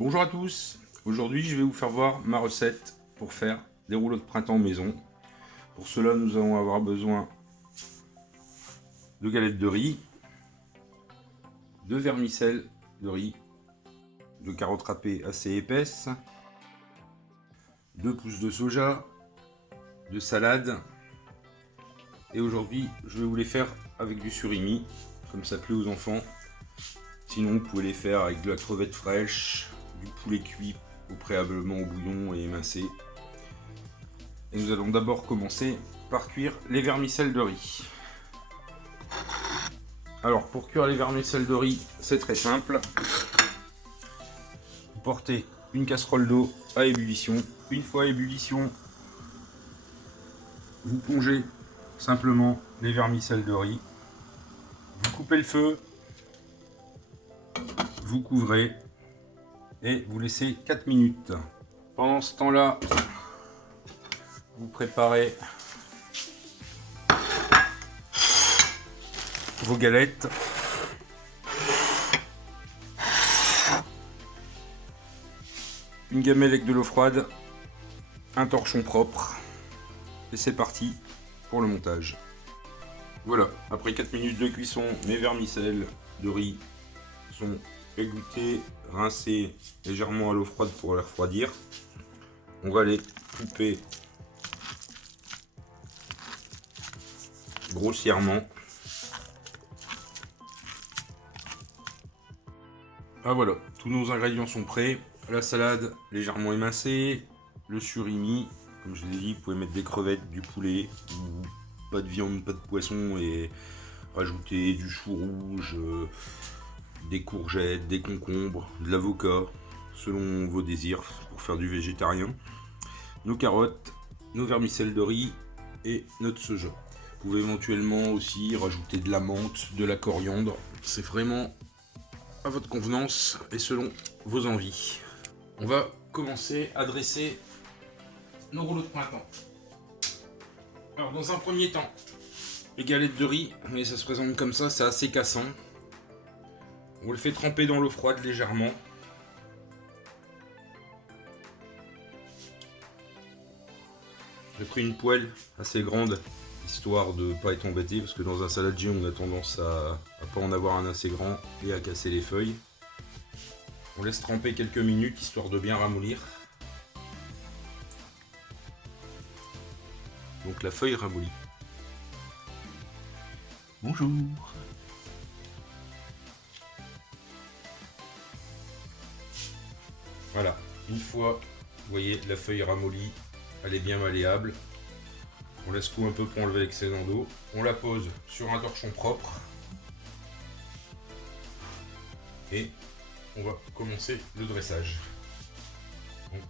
Bonjour à tous, aujourd'hui je vais vous faire voir ma recette pour faire des rouleaux de printemps maison. Pour cela nous allons avoir besoin de galettes de riz, de vermicelle de riz, de carottes râpées assez épaisses, 2 pousses de soja, de salade, et aujourd'hui je vais vous les faire avec du surimi, comme ça plaît aux enfants. Sinon vous pouvez les faire avec de la crevette fraîche, du poulet cuit préalablement au bouillon et émincé. Et nous allons d'abord commencer par cuire les vermicelles de riz. Alors pour cuire les vermicelles de riz, c'est très simple. Vous portez une casserole d'eau à ébullition. Une fois à ébullition, vous plongez simplement les vermicelles de riz. Vous coupez le feu, vous couvrez et vous laissez 4 minutes. Pendant ce temps-là, vous préparez vos galettes. Une gamelle avec de l'eau froide, un torchon propre, et c'est parti pour le montage. Voilà, après 4 minutes de cuisson, mes vermicelles de riz sont égouttées, rincées légèrement à l'eau froide pour les refroidir. On va les couper grossièrement. Ah voilà, tous nos ingrédients sont prêts. La salade légèrement émincée, le surimi, comme je l'ai dit, vous pouvez mettre des crevettes, du poulet, ou pas de viande, pas de poisson, et rajouter du chou rouge, des courgettes, des concombres, de l'avocat, selon vos désirs, pour faire du végétarien. Nos carottes, nos vermicelles de riz et notre soja. Vous pouvez éventuellement aussi rajouter de la menthe, de la coriandre, c'est vraiment à votre convenance et selon vos envies. On va commencer à dresser nos rouleaux de printemps. Alors dans un premier temps, les galettes de riz, mais ça se présente comme ça, c'est assez cassant. On le fait tremper dans l'eau froide légèrement. J'ai pris une poêle assez grande, histoire de ne pas être embêté, parce que dans un saladier on a tendance à pas en avoir un assez grand et à casser les feuilles. On laisse tremper quelques minutes, histoire de bien ramollir. Donc la feuille ramollie. Bonjour. Voilà, une fois, vous voyez, la feuille ramollie, elle est bien malléable. On laisse couler un peu pour enlever l'excédent d'eau. On la pose sur un torchon propre. Et on va commencer le dressage. Donc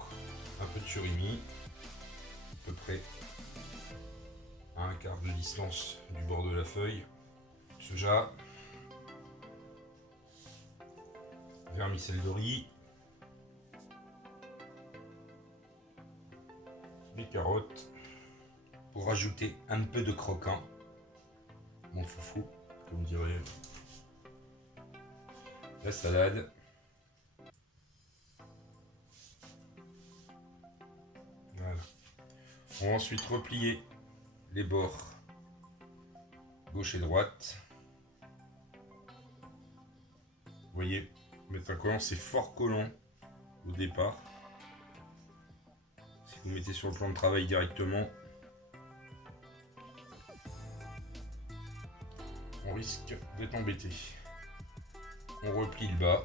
un peu de surimi, à peu près à un quart de distance du bord de la feuille. Soja, vermicelle de riz, les carottes, pour rajouter un peu de croquant, mon foufou, comme dirait la salade. Voilà. On va ensuite replier les bords gauche et droite. Vous voyez, mettre un collant, c'est fort collant au départ. Si vous mettez sur le plan de travail directement, on risque d'être embêté. On replie le bas,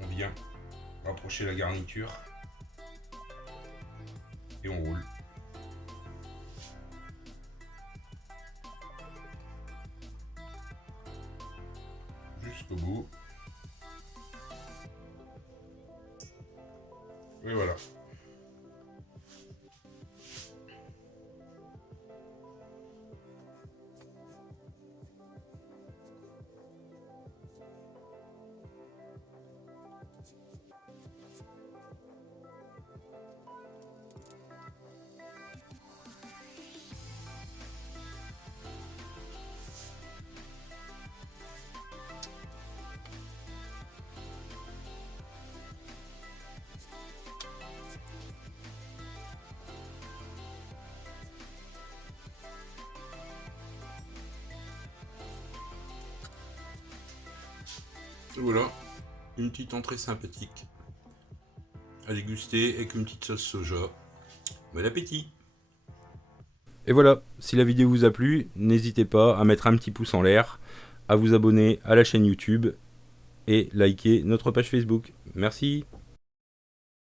on vient rapprocher la garniture et on roule. Jusqu'au bout. Et voilà. Voilà, une petite entrée sympathique à déguster avec une petite sauce soja. Bon appétit! Et voilà, si la vidéo vous a plu, n'hésitez pas à mettre un petit pouce en l'air, à vous abonner à la chaîne YouTube et liker notre page Facebook. Merci!